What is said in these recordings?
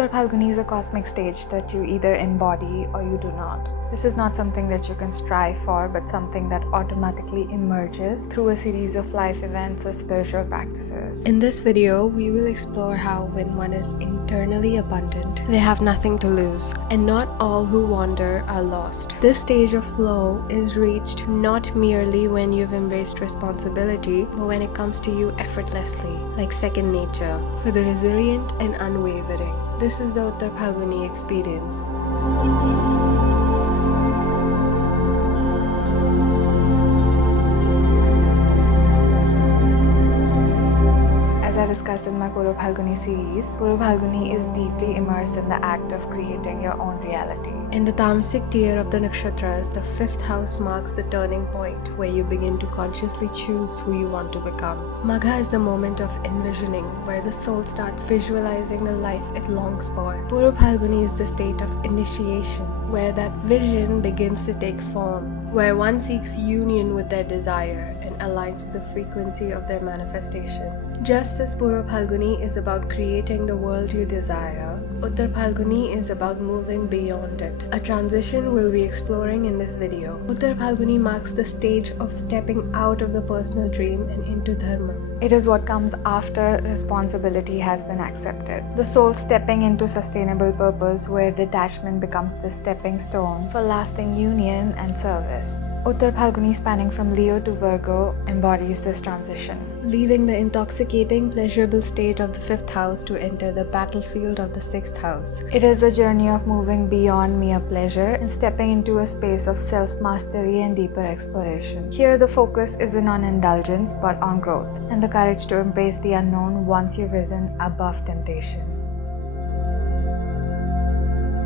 Uttar Phalguni is a cosmic stage that you either embody or you do not. This is not something that you can strive for, but something that automatically emerges through a series of life events or spiritual practices. In this video, we will explore how when one is internally abundant, they have nothing to lose, and not all who wander are lost. This stage of flow is reached not merely when you've embraced responsibility, but when it comes to you effortlessly, like second nature, for the resilient and unwavering. This is the Uttar Phalguni experience. As I discussed in my Purva Phalguni series, Purva Phalguni is deeply immersed in the act of creating your own reality. In the tamasic tier of the nakshatras, the 5th house marks the turning point where you begin to consciously choose who you want to become. Magha is the moment of envisioning, where the soul starts visualizing the life it longs for. Purva Phalguni is the state of initiation, where that vision begins to take form, where one seeks union with their desire and aligns with the frequency of their manifestation. Just as Purva Phalguni is about creating the world you desire, Uttar Phalguni is about moving beyond it. A transition we'll be exploring in this video. Uttar Phalguni marks the stage of stepping out of the personal dream and into dharma. It is what comes after responsibility has been accepted. The soul stepping into sustainable purpose, where detachment becomes the stepping stone for lasting union and service. Uttar Phalguni, spanning from Leo to Virgo, embodies this transition, leaving the intoxicating, pleasurable state of the 5th house to enter the battlefield of the 6th house. It is the journey of moving beyond mere pleasure and stepping into a space of self-mastery and deeper exploration. Here the focus isn't on indulgence but on growth and the courage to embrace the unknown once you've risen above temptation.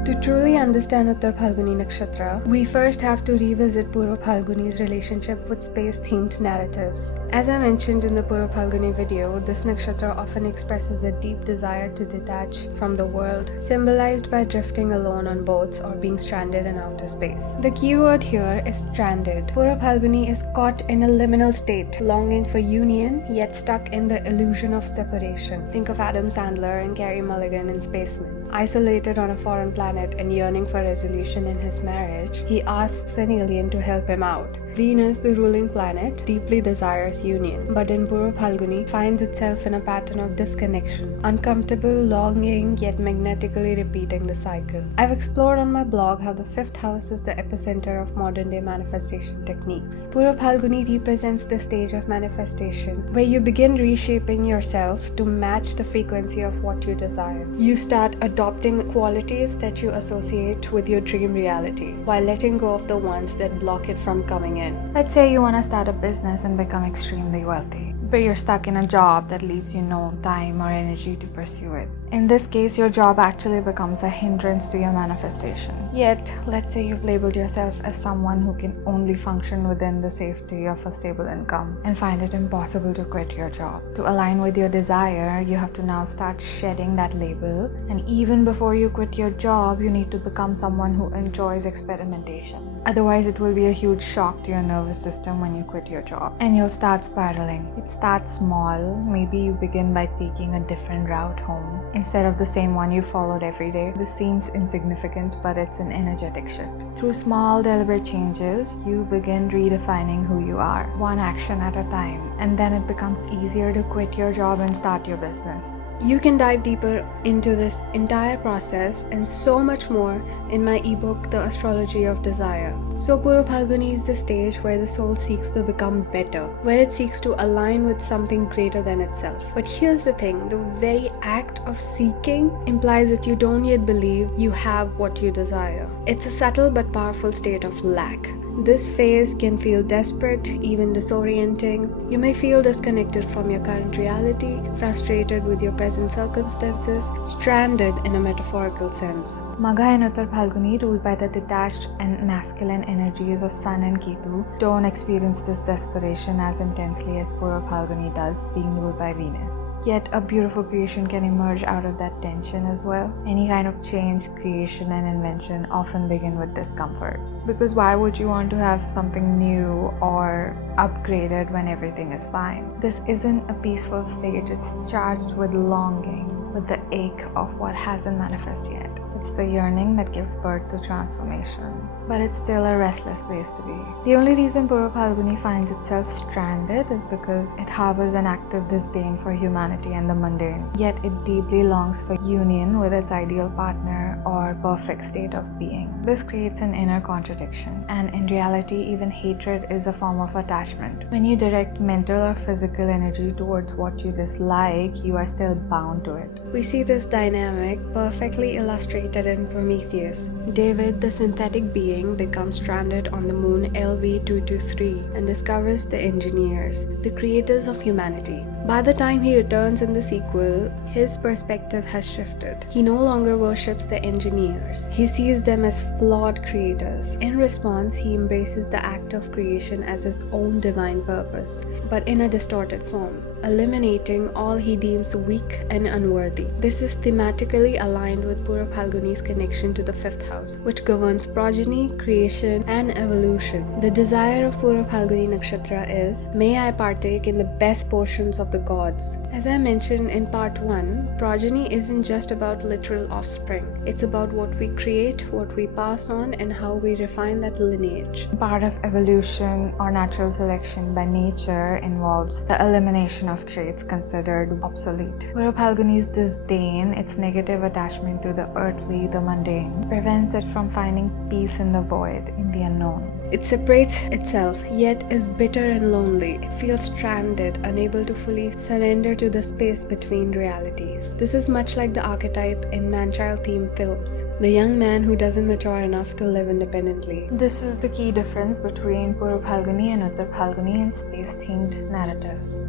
To truly understand Uttar Phalguni Nakshatra, we first have to revisit Purva Phalguni's relationship with space-themed narratives. As I mentioned in the Purva Phalguni video, this nakshatra often expresses a deep desire to detach from the world, symbolized by drifting alone on boats or being stranded in outer space. The keyword here is stranded. Purva Phalguni is caught in a liminal state, longing for union, yet stuck in the illusion of separation. Think of Adam Sandler and Carey Mulligan in Spaceman. Isolated on a foreign planet and yearning for resolution in his marriage, he asks an alien to help him out. Venus, the ruling planet, deeply desires union, but in Purva Phalguni finds itself in a pattern of disconnection, uncomfortable, longing, yet magnetically repeating the cycle. I've explored on my blog how the 5th house is the epicenter of modern-day manifestation techniques. Purva Phalguni represents the stage of manifestation, where you begin reshaping yourself to match the frequency of what you desire. You start adopting qualities that you associate with your dream reality, while letting go of the ones that block it from coming in. Let's say you want to start a business and become extremely wealthy, but you're stuck in a job that leaves you no time or energy to pursue it. In this case, your job actually becomes a hindrance to your manifestation. Yet, let's say you've labeled yourself as someone who can only function within the safety of a stable income and find it impossible to quit your job. To align with your desire, you have to now start shedding that label, and even before you quit your job, you need to become someone who enjoys experimentation. Otherwise, it will be a huge shock to your nervous system when you quit your job, and you'll start spiraling. It starts small. Maybe you begin by taking a different route home instead of the same one you followed every day. This seems insignificant, but it's an energetic shift. Through small, deliberate changes, you begin redefining who you are, one action at a time, and then it becomes easier to quit your job and start your business. You can dive deeper into this entire process and so much more in my ebook, The Astrology of Desire. So Purva Phalguni is the stage where the soul seeks to become better, where it seeks to align with something greater than itself. But here's the thing, the very act of seeking implies that you don't yet believe you have what you desire. It's a subtle but powerful state of lack. This phase can feel desperate, even disorienting. You may feel disconnected from your current reality, frustrated with your present circumstances, stranded in a metaphorical sense. Magha and Uttar Phalguni, ruled by the detached and masculine energies of Sun and Ketu, don't experience this desperation as intensely as Purva Phalguni does, being ruled by Venus. Yet a beautiful creation can emerge out of that tension as well. Any kind of change, creation and invention often begin with discomfort. Because why would you want to have something new or upgraded when everything is fine? This isn't a peaceful stage, it's charged with longing. with the ache of what hasn't manifested yet. It's the yearning that gives birth to transformation. But it's still a restless place to be. The only reason Purva Phalguni finds itself stranded is because it harbors an active disdain for humanity and the mundane. Yet it deeply longs for union with its ideal partner or perfect state of being. This creates an inner contradiction, and in reality, even hatred is a form of attachment. When you direct mental or physical energy towards what you dislike, you are still bound to it. We see this dynamic perfectly illustrated in Prometheus. David, the synthetic being, becomes stranded on the moon LV-223 and discovers the engineers, the creators of humanity. By the time he returns in the sequel, his perspective has shifted. He no longer worships the engineers. He sees them as flawed creators. In response, he embraces the act of creation as his own divine purpose, but in a distorted form, eliminating all he deems weak and unworthy. This is thematically aligned with Purva Phalguni's connection to the fifth house, which governs progeny, creation, and evolution. The desire of Purva Phalguni Nakshatra is, may I partake in the best portions of the gods. As I mentioned in part 1, progeny isn't just about literal offspring. It's about what we create, what we pass on, and how we refine that lineage. Part of evolution or natural selection by nature involves the elimination of traits considered obsolete. Purva Phalguni's disdain, its negative attachment to the earthly, the mundane, prevents it from finding peace in the void, in the unknown. It separates itself, yet is bitter and lonely. It feels stranded, unable to fully surrender to the space between realities. This is much like the archetype in man-child themed films, the young man who doesn't mature enough to live independently. This is the key difference between Purva Phalguni and Uttar Phalguni in space-themed narratives.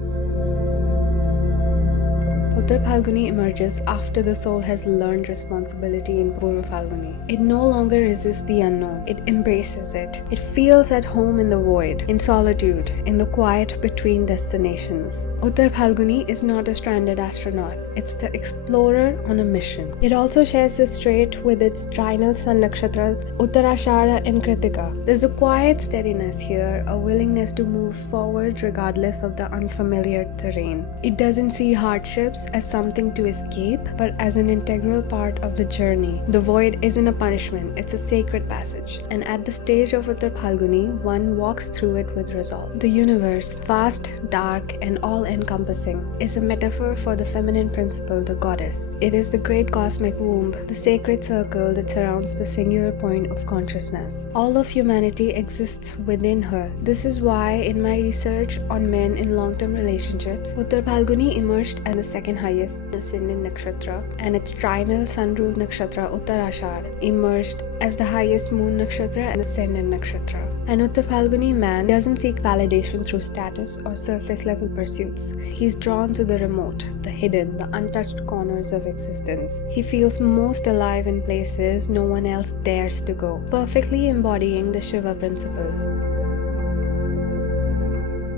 Uttar Phalguni emerges after the soul has learned responsibility in Purva Phalguni. It no longer resists the unknown, it embraces it. It feels at home in the void, in solitude, in the quiet between destinations. Uttar Phalguni is not a stranded astronaut, it's the explorer on a mission. It also shares this trait with its trinal sun nakshatras Uttarashara and Kritika. There's a quiet steadiness here, a willingness to move forward regardless of the unfamiliar terrain. It doesn't see hardships as something to escape, but as an integral part of the journey. The void isn't a punishment, it's a sacred passage. And at the stage of Uttar Phalguni, one walks through it with resolve. The universe, vast, dark, and all-encompassing, is a metaphor for the feminine principle, the goddess. It is the great cosmic womb, the sacred circle that surrounds the singular point of consciousness. All of humanity exists within her. This is why, in my research on men in long-term relationships, Uttar Phalguni emerged as the second highest ascendant nakshatra, and its trinal sun-ruled nakshatra Uttarashara emerged as the highest moon nakshatra and ascendant nakshatra. An Uttar Phalguni man doesn't seek validation through status or surface-level pursuits. He's drawn to the remote, the hidden, the untouched corners of existence. He feels most alive in places no one else dares to go, perfectly embodying the Shiva principle.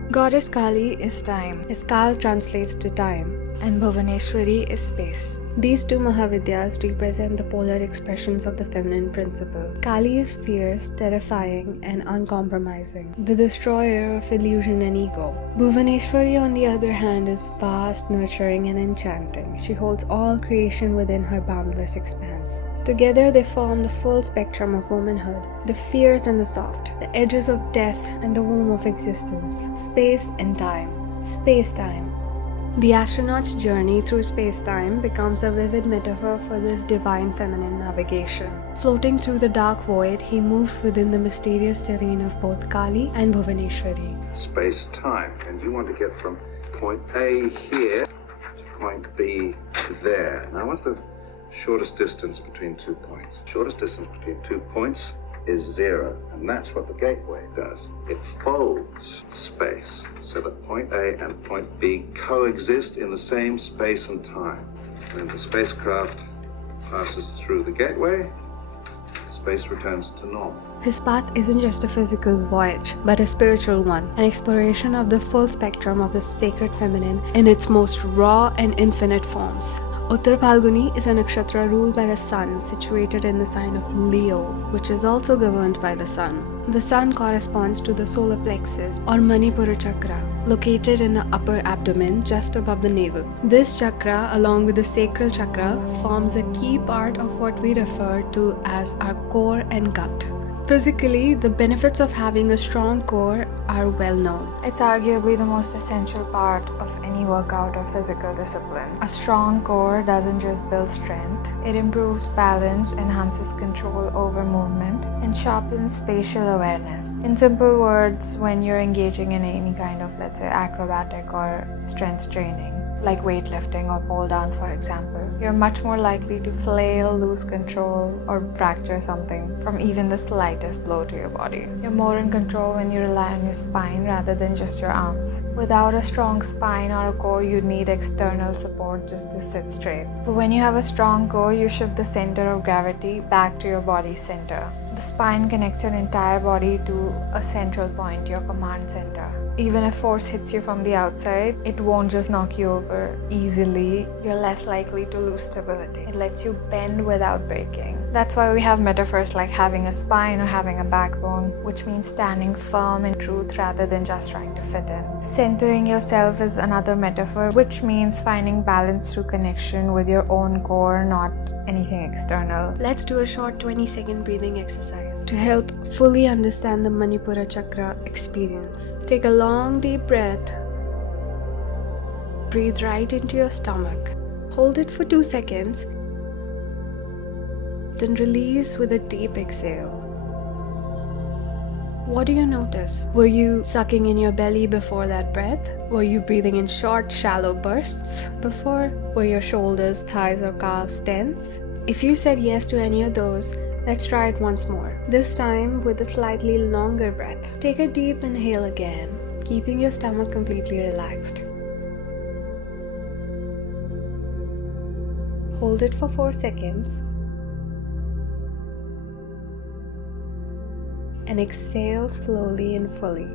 Goddess Kali is time. His Kal translates to time, and Bhuvaneshwari is space. These two Mahavidyas represent the polar expressions of the feminine principle. Kali is fierce, terrifying, and uncompromising, the destroyer of illusion and ego. Bhuvaneshwari, on the other hand, is vast, nurturing, and enchanting. She holds all creation within her boundless expanse. Together they form the full spectrum of womanhood, the fierce and the soft, the edges of death and the womb of existence, space and time, space-time. The astronaut's journey through space-time becomes a vivid metaphor for this divine feminine navigation. Floating through the dark void, he moves within the mysterious terrain of both Kali and Bhuvaneshwari. Space-time, and you want to get from point A here to point B there. Now, what's the shortest distance between 2 points? Shortest distance between 2 points is 0, and that's what the gateway does. It folds space so that point A and point B coexist in the same space and time. When the spacecraft passes through the gateway, space returns to normal. His path isn't just a physical voyage, but a spiritual one, an exploration of the full spectrum of the sacred feminine in its most raw and infinite forms. Uttar Phalguni is a nakshatra ruled by the sun, situated in the sign of Leo, which is also governed by the sun. The sun corresponds to the solar plexus or Manipura chakra. located in the upper abdomen just above the navel. This chakra, along with the sacral chakra, forms a key part of what we refer to as our core and gut. Physically, the benefits of having a strong core are well known. It's arguably the most essential part of any workout or physical discipline. A strong core doesn't just build strength, it improves balance, enhances control over movement, and sharpens spatial awareness. In simple words, when you're engaging in any kind of, let's say, acrobatic or strength training, like weightlifting or pole dance for example, you're much more likely to flail, lose control, or fracture something from even the slightest blow to your body. You're more in control when you rely on your spine rather than just your arms. Without a strong spine or a core, you'd need external support just to sit straight. But when you have a strong core, you shift the center of gravity back to your body's center. The spine connects your entire body to a central point, your command center. Even if force hits you from the outside, it won't just knock you over easily. You're less likely to lose stability. It lets you bend without breaking. That's why we have metaphors like having a spine or having a backbone, which means standing firm in truth rather than just trying to fit in. Centering yourself is another metaphor, which means finding balance through connection with your own core, not anything external. Let's do a short 20-second breathing exercise to help fully understand the Manipura chakra experience. Take a long deep breath. Breathe right into your stomach. Hold it for 2 seconds. Then release with a deep exhale. What do you notice? Were you sucking in your belly before that breath? Were you breathing in short, shallow bursts before? Were your shoulders, thighs, or calves tense? If you said yes to any of those, let's try it once more. This time with a slightly longer breath. Take a deep inhale again, keeping your stomach completely relaxed. Hold it for 4 seconds. And exhale slowly and fully.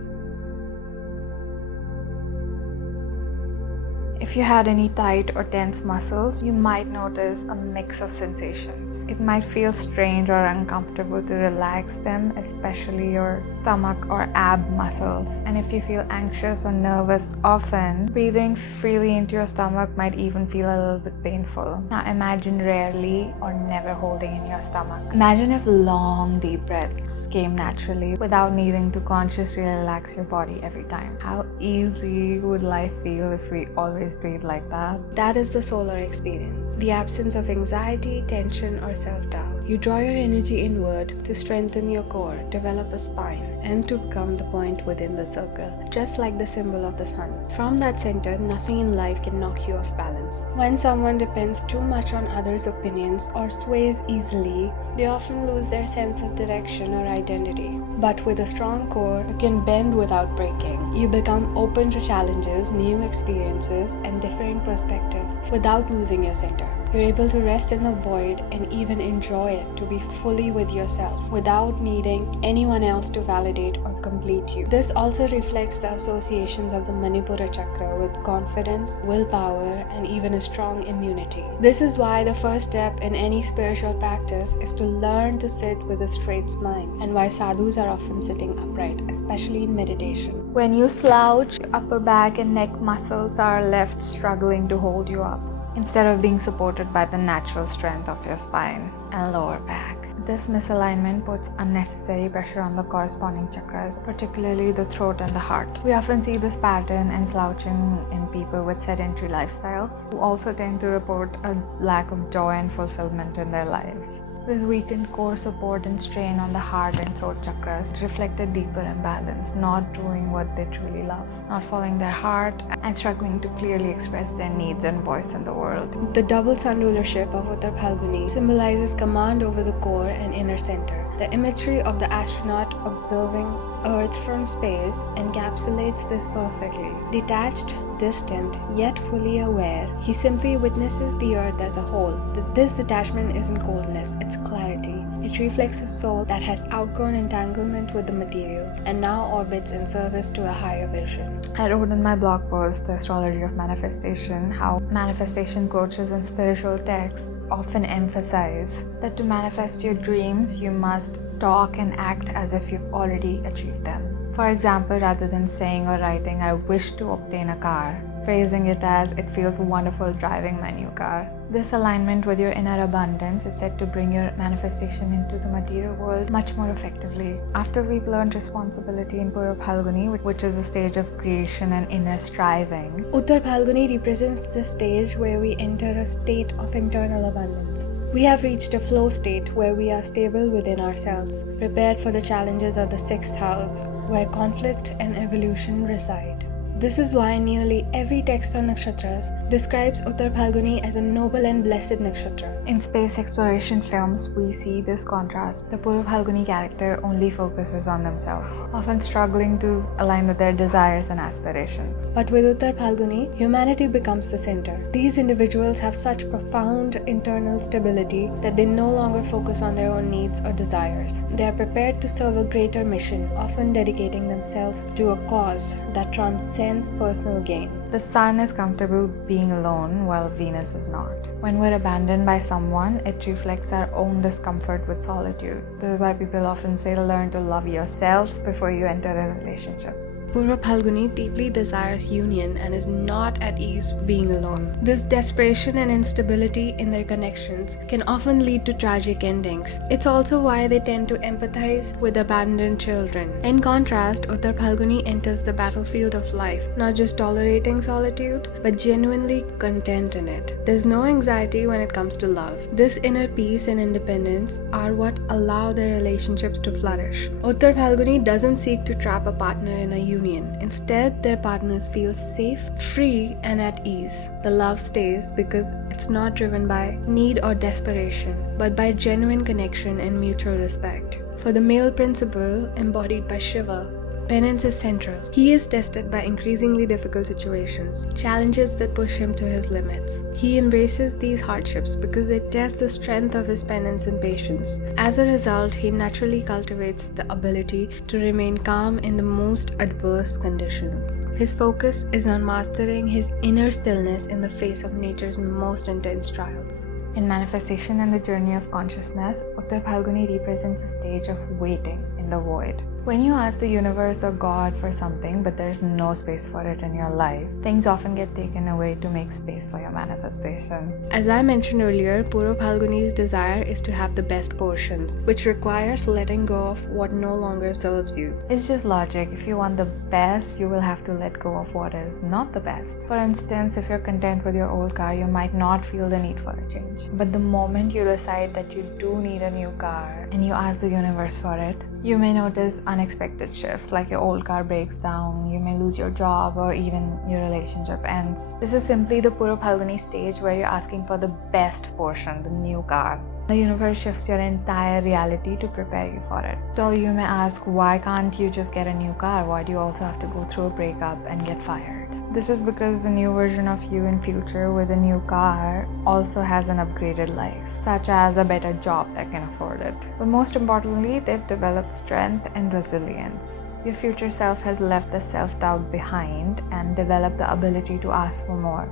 If you had any tight or tense muscles, you might notice a mix of sensations. It might feel strange or uncomfortable to relax them, especially your stomach or ab muscles. And if you feel anxious or nervous often, breathing freely into your stomach might even feel a little bit painful. Now imagine rarely or never holding in your stomach. Imagine if long deep breaths came naturally without needing to consciously relax your body every time. How easy would life feel if we always breathe like that? That is the solar experience. The absence of anxiety, tension, or self-doubt. You draw your energy inward to strengthen your core, develop a spine, and to become the point within the circle, just like the symbol of the sun. From that center, nothing in life can knock you off balance. When someone depends too much on others' opinions or sways easily, they often lose their sense of direction or identity. But with a strong core, you can bend without breaking. You become open to challenges, new experiences, and differing perspectives without losing your center. You're able to rest in the void and even enjoy it, to be fully with yourself without needing anyone else to validate or complete you. This also reflects the associations of the Manipura chakra with confidence, willpower, and even a strong immunity. This is why the first step in any spiritual practice is to learn to sit with a straight spine, and why sadhus are often sitting upright, especially in meditation. When you slouch, your upper back and neck muscles are left struggling to hold you up, instead of being supported by the natural strength of your spine and lower back. This misalignment puts unnecessary pressure on the corresponding chakras, particularly the throat and the heart. We often see this pattern and slouching in people with sedentary lifestyles, who also tend to report a lack of joy and fulfillment in their lives. This weakened core support and strain on the heart and throat chakras reflect a deeper imbalance, not doing what they truly love, not following their heart, and struggling to clearly express their needs and voice in the world. The double sun rulership of Uttar Phalguni symbolizes command over the core and inner center. The imagery of the astronaut observing Earth from space encapsulates this perfectly. Detached, distant, yet fully aware, he simply witnesses the Earth as a whole. This detachment isn't coldness, it's clarity. It reflects a soul that has outgrown entanglement with the material and now orbits in service to a higher vision. I wrote in my blog post, The Astrology of Manifestation, how manifestation coaches and spiritual texts often emphasize that to manifest your dreams, you must talk and act as if you've already achieved them. For example, rather than saying or writing, "I wish to obtain a car," phrasing it as, "It feels wonderful driving my new car." This alignment with your inner abundance is said to bring your manifestation into the material world much more effectively. After we've learned responsibility in Purva Phalguni, which is a stage of creation and inner striving, Uttar Phalguni represents the stage where we enter a state of internal abundance. We have reached a flow state where we are stable within ourselves, prepared for the challenges of the 6th house, where conflict and evolution reside. This is why nearly every text on nakshatras describes Uttar Phalguni as a noble and blessed nakshatra. in space exploration films, we see this contrast. The Purva Phalguni character only focuses on themselves, often struggling to align with their desires and aspirations. But with Uttar Phalguni, humanity becomes the center. These individuals have such profound internal stability that they no longer focus on their own needs or desires. They are prepared to serve a greater mission, often dedicating themselves to a cause that transcends personal gain. The sun is comfortable being alone while Venus is not. When we're abandoned by someone, it reflects our own discomfort with solitude. This is why people often say to learn to love yourself before you enter a relationship. Purva Phalguni deeply desires union and is not at ease being alone. This desperation and instability in their connections can often lead to tragic endings. It's also why they tend to empathize with abandoned children. In contrast, Uttar Phalguni enters the battlefield of life, not just tolerating solitude, but genuinely content in it. There's no anxiety when it comes to love. This inner peace and independence are what allow their relationships to flourish. Uttar Phalguni doesn't seek to trap a partner in a union. Instead, their partners feel safe, free, and at ease. The love stays because it's not driven by need or desperation, but by genuine connection and mutual respect. For the male principle, embodied by Shiva, penance is central. He is tested by increasingly difficult situations, challenges that push him to his limits. He embraces these hardships because they test the strength of his penance and patience. As a result, he naturally cultivates the ability to remain calm in the most adverse conditions. His focus is on mastering his inner stillness in the face of nature's most intense trials. In manifestation and the journey of consciousness, Uttar Phalguni represents a stage of waiting in the void. When you ask the universe or God for something but there's no space for it in your life, things often get taken away to make space for your manifestation. As I mentioned earlier, Purva Phalguni's desire is to have the best portions, which requires letting go of what no longer serves you. It's just logic. If you want the best, you will have to let go of what is not the best. For instance, if you're content with your old car, you might not feel the need for a change. But the moment you decide that you do need a new car and you ask the universe for it, you may notice unexpected shifts, like your old car breaks down, you may lose your job, or even your relationship ends. This is simply the Purva Phalguni stage where you're asking for the best portion, the new car. The universe shifts your entire reality to prepare you for it. So you may ask, why can't you just get a new car? Why do you also have to go through a breakup and get fired? This is because the new version of you in future with a new car also has an upgraded life, such as a better job that can afford it. But most importantly, they've developed strength and resilience. Your future self has left the self-doubt behind and developed the ability to ask for more.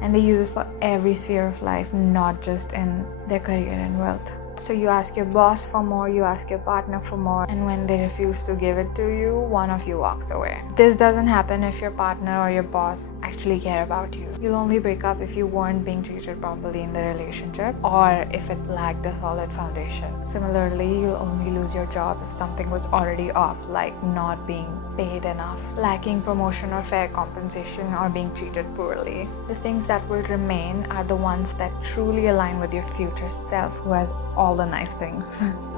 And they use it for every sphere of life, not just in their career and wealth. So you ask your boss for more, you ask your partner for more, and when they refuse to give it to you, one of you walks away. This doesn't happen if your partner or your boss actually care about you. You'll only break up if you weren't being treated properly in the relationship or if it lacked a solid foundation. Similarly, you'll only lose your job if something was already off, like not being paid enough, lacking promotion or fair compensation, or being treated poorly. The things that will remain are the ones that truly align with your future self, who has all the nice things.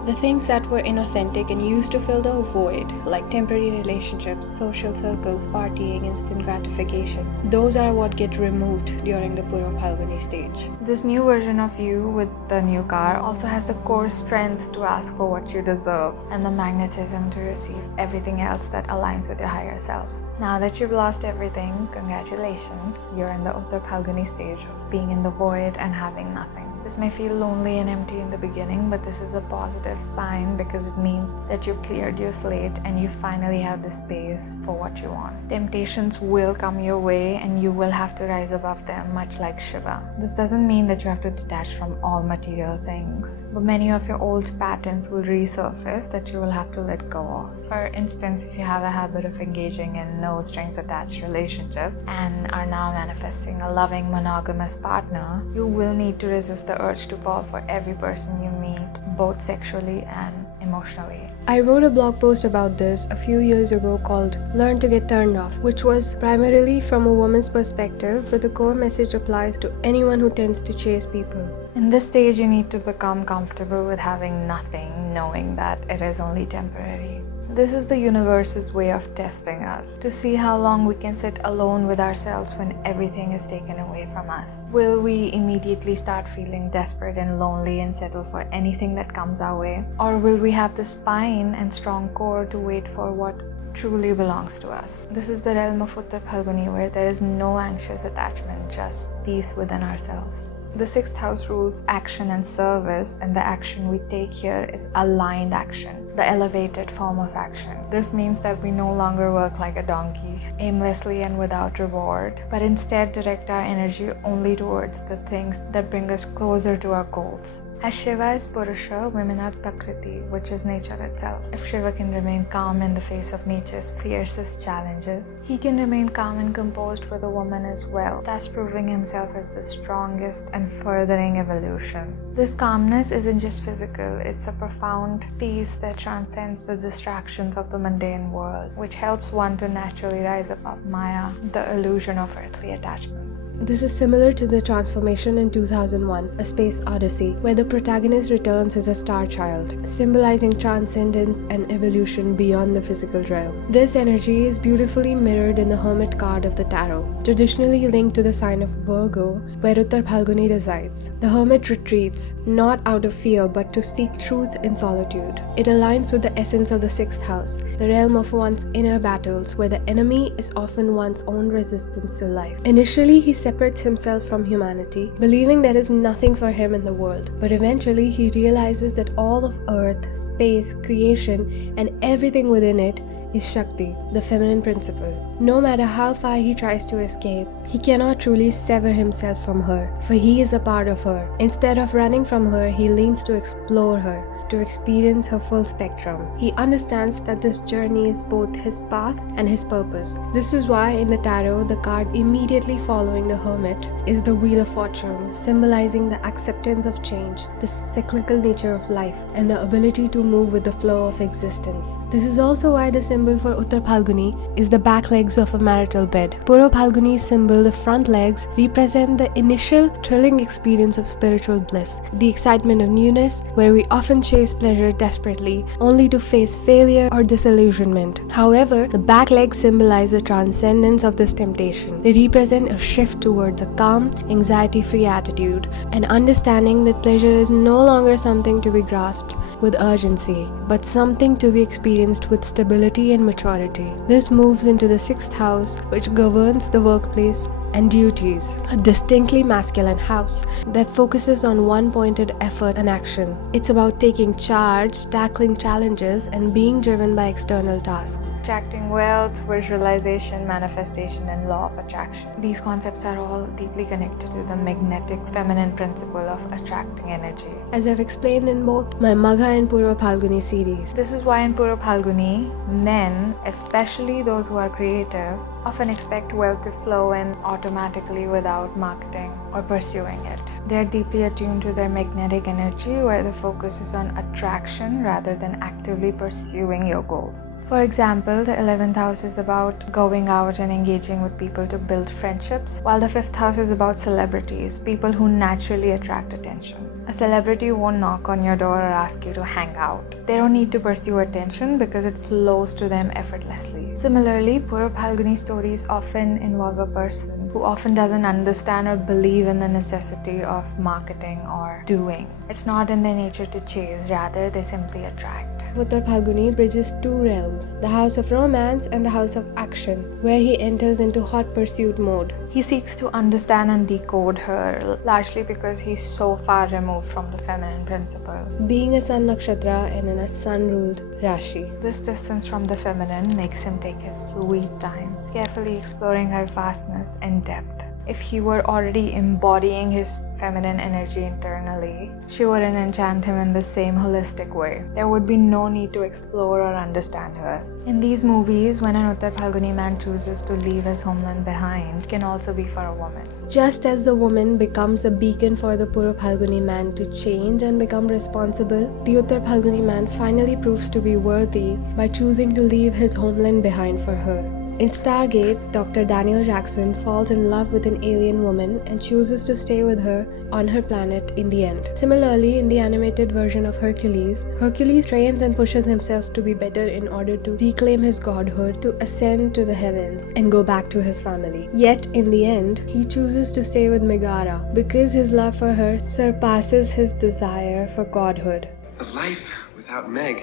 The things that were inauthentic and used to fill the void, like temporary relationships, social circles, partying, instant gratification, those are what get removed during the Purva Phalguni stage. This new version of you with the new car also has the core strength to ask for what you deserve and the magnetism to receive everything else that aligns with your higher self. Now that you've lost everything, congratulations, you're in the Uttar Phalguni stage of being in the void and having nothing. This may feel lonely and empty in the the beginning, but this is a positive sign because it means that you've cleared your slate and you finally have the space for what you want. Temptations will come your way and you will have to rise above them, much like Shiva. This doesn't mean that you have to detach from all material things, but many of your old patterns will resurface that you will have to let go of. For instance, if you have a habit of engaging in no strings attached relationships and are now manifesting a loving monogamous partner, you will need to resist the urge to fall for every person you meet, both sexually and emotionally. I wrote a blog post about this a few years ago called Learn to Get Turned Off, which was primarily from a woman's perspective, but the core message applies to anyone who tends to chase people. In this stage, you need to become comfortable with having nothing, knowing that it is only temporary. This is the universe's way of testing us, to see how long we can sit alone with ourselves when everything is taken away from us. Will we immediately start feeling desperate and lonely and settle for anything that comes our way? Or will we have the spine and strong core to wait for what truly belongs to us? This is the realm of Uttar Phalguni, where there is no anxious attachment, just peace within ourselves. The 6th house rules action and service, and the action we take here is aligned action, the elevated form of action. This means that we no longer work like a donkey, aimlessly and without reward, but instead direct our energy only towards the things that bring us closer to our goals. As Shiva is Purusha, women are Prakriti, which is nature itself. If Shiva can remain calm in the face of nature's fiercest challenges, he can remain calm and composed with a woman as well, thus proving himself as the strongest and furthering evolution. This calmness isn't just physical, it's a profound peace that transcends the distractions of the mundane world, which helps one to naturally rise above Maya, the illusion of earthly attachments. This is similar to the transformation in 2001, A Space Odyssey, where the protagonist returns as a star child, symbolizing transcendence and evolution beyond the physical realm. This energy is beautifully mirrored in the Hermit card of the tarot, traditionally linked to the sign of Virgo, where Uttar Phalguni resides. The Hermit retreats, not out of fear but to seek truth in solitude. It aligns with the essence of the 6th house, the realm of one's inner battles, where the enemy is often one's own resistance to life. Initially, he separates himself from humanity, believing there is nothing for him in the world, but eventually he realizes that all of earth, space, creation, and everything within it is Shakti, the feminine principle. No matter how far he tries to escape, he cannot truly sever himself from her, for he is a part of her. Instead of running from her, he leans to explore her, to experience her full spectrum. He understands that this journey is both his path and his purpose. This is why in the tarot, the card immediately following the Hermit is the Wheel of Fortune, symbolizing the acceptance of change, the cyclical nature of life, and the ability to move with the flow of existence. This is also why the symbol for Uttar Phalguni is the back legs of a marital bed. Purva Phalguni's symbol, the front legs, represent the initial thrilling experience of spiritual bliss, the excitement of newness, where we often chase pleasure desperately, only to face failure or disillusionment. However, the back legs symbolize the transcendence of this temptation. They represent a shift towards a calm, anxiety-free attitude, and understanding that pleasure is no longer something to be grasped with urgency, but something to be experienced with stability and maturity. This moves into the 6th house, which governs the workplace and duties, a distinctly masculine house that focuses on one-pointed effort and action. It's about taking charge, tackling challenges, and being driven by external tasks. Attracting wealth, visualization, manifestation, and law of attraction. These concepts are all deeply connected to the magnetic feminine principle of attracting energy. As I've explained in both my Magha and Purva Phalguni series. This is why in Purva Phalguni, men, especially those who are creative, often expect wealth to flow in automatically without marketing or pursuing it. They are deeply attuned to their magnetic energy, where the focus is on attraction rather than actively pursuing your goals. For example, the 11th house is about going out and engaging with people to build friendships, while the 5th house is about celebrities, people who naturally attract attention. A celebrity won't knock on your door or ask you to hang out. They don't need to pursue attention because it flows to them effortlessly. Similarly, Purva Phalguni stories often involve a person who often doesn't understand or believe in the necessity of marketing or doing. It's not in their nature to chase, rather they simply attract. Uttar Phalguni bridges two realms, the house of romance and the house of action, where he enters into hot pursuit mode. He seeks to understand and decode her, largely because he's so far removed from the feminine principle. Being a sun nakshatra and in a sun-ruled Rashi. This distance from the feminine makes him take his sweet time, carefully exploring her vastness and depth. If he were already embodying his feminine energy internally, she wouldn't enchant him in the same holistic way. There would be no need to explore or understand her. In these movies, when an Uttar Phalguni man chooses to leave his homeland behind, it can also be for a woman. Just as the woman becomes a beacon for the Purva Phalguni man to change and become responsible, the Uttar Phalguni man finally proves to be worthy by choosing to leave his homeland behind for her. In Stargate, Dr. Daniel Jackson falls in love with an alien woman and chooses to stay with her on her planet in the end. Similarly, in the animated version of Hercules, Hercules trains and pushes himself to be better in order to reclaim his godhood, to ascend to the heavens, and go back to his family. Yet, in the end, he chooses to stay with Megara because his love for her surpasses his desire for godhood. A life without Meg,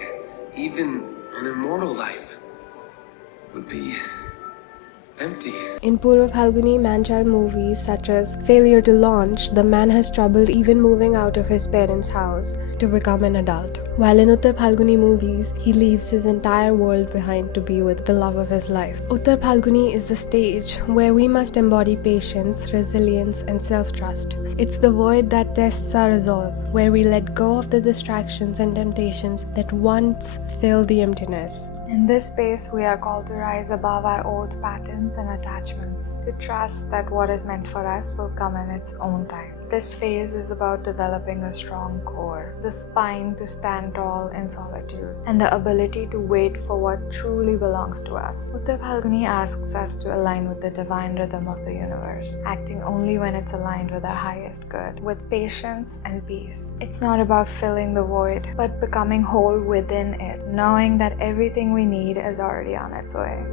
even an immortal life, would be empty. In Purva Phalguni man-child movies such as Failure to Launch, the man has trouble even moving out of his parents' house to become an adult. While in Uttar Phalguni movies, he leaves his entire world behind to be with the love of his life. Uttar Phalguni is the stage where we must embody patience, resilience, and self-trust. It's the void that tests our resolve, where we let go of the distractions and temptations that once filled the emptiness. In this space, we are called to rise above our old patterns and attachments, to trust that what is meant for us will come in its own time. This phase is about developing a strong core, the spine to stand tall in solitude, and the ability to wait for what truly belongs to us. Uttar Phalguni asks us to align with the divine rhythm of the universe, acting only when it's aligned with our highest good, with patience and peace. It's not about filling the void, but becoming whole within it, knowing that everything we need is already on its way.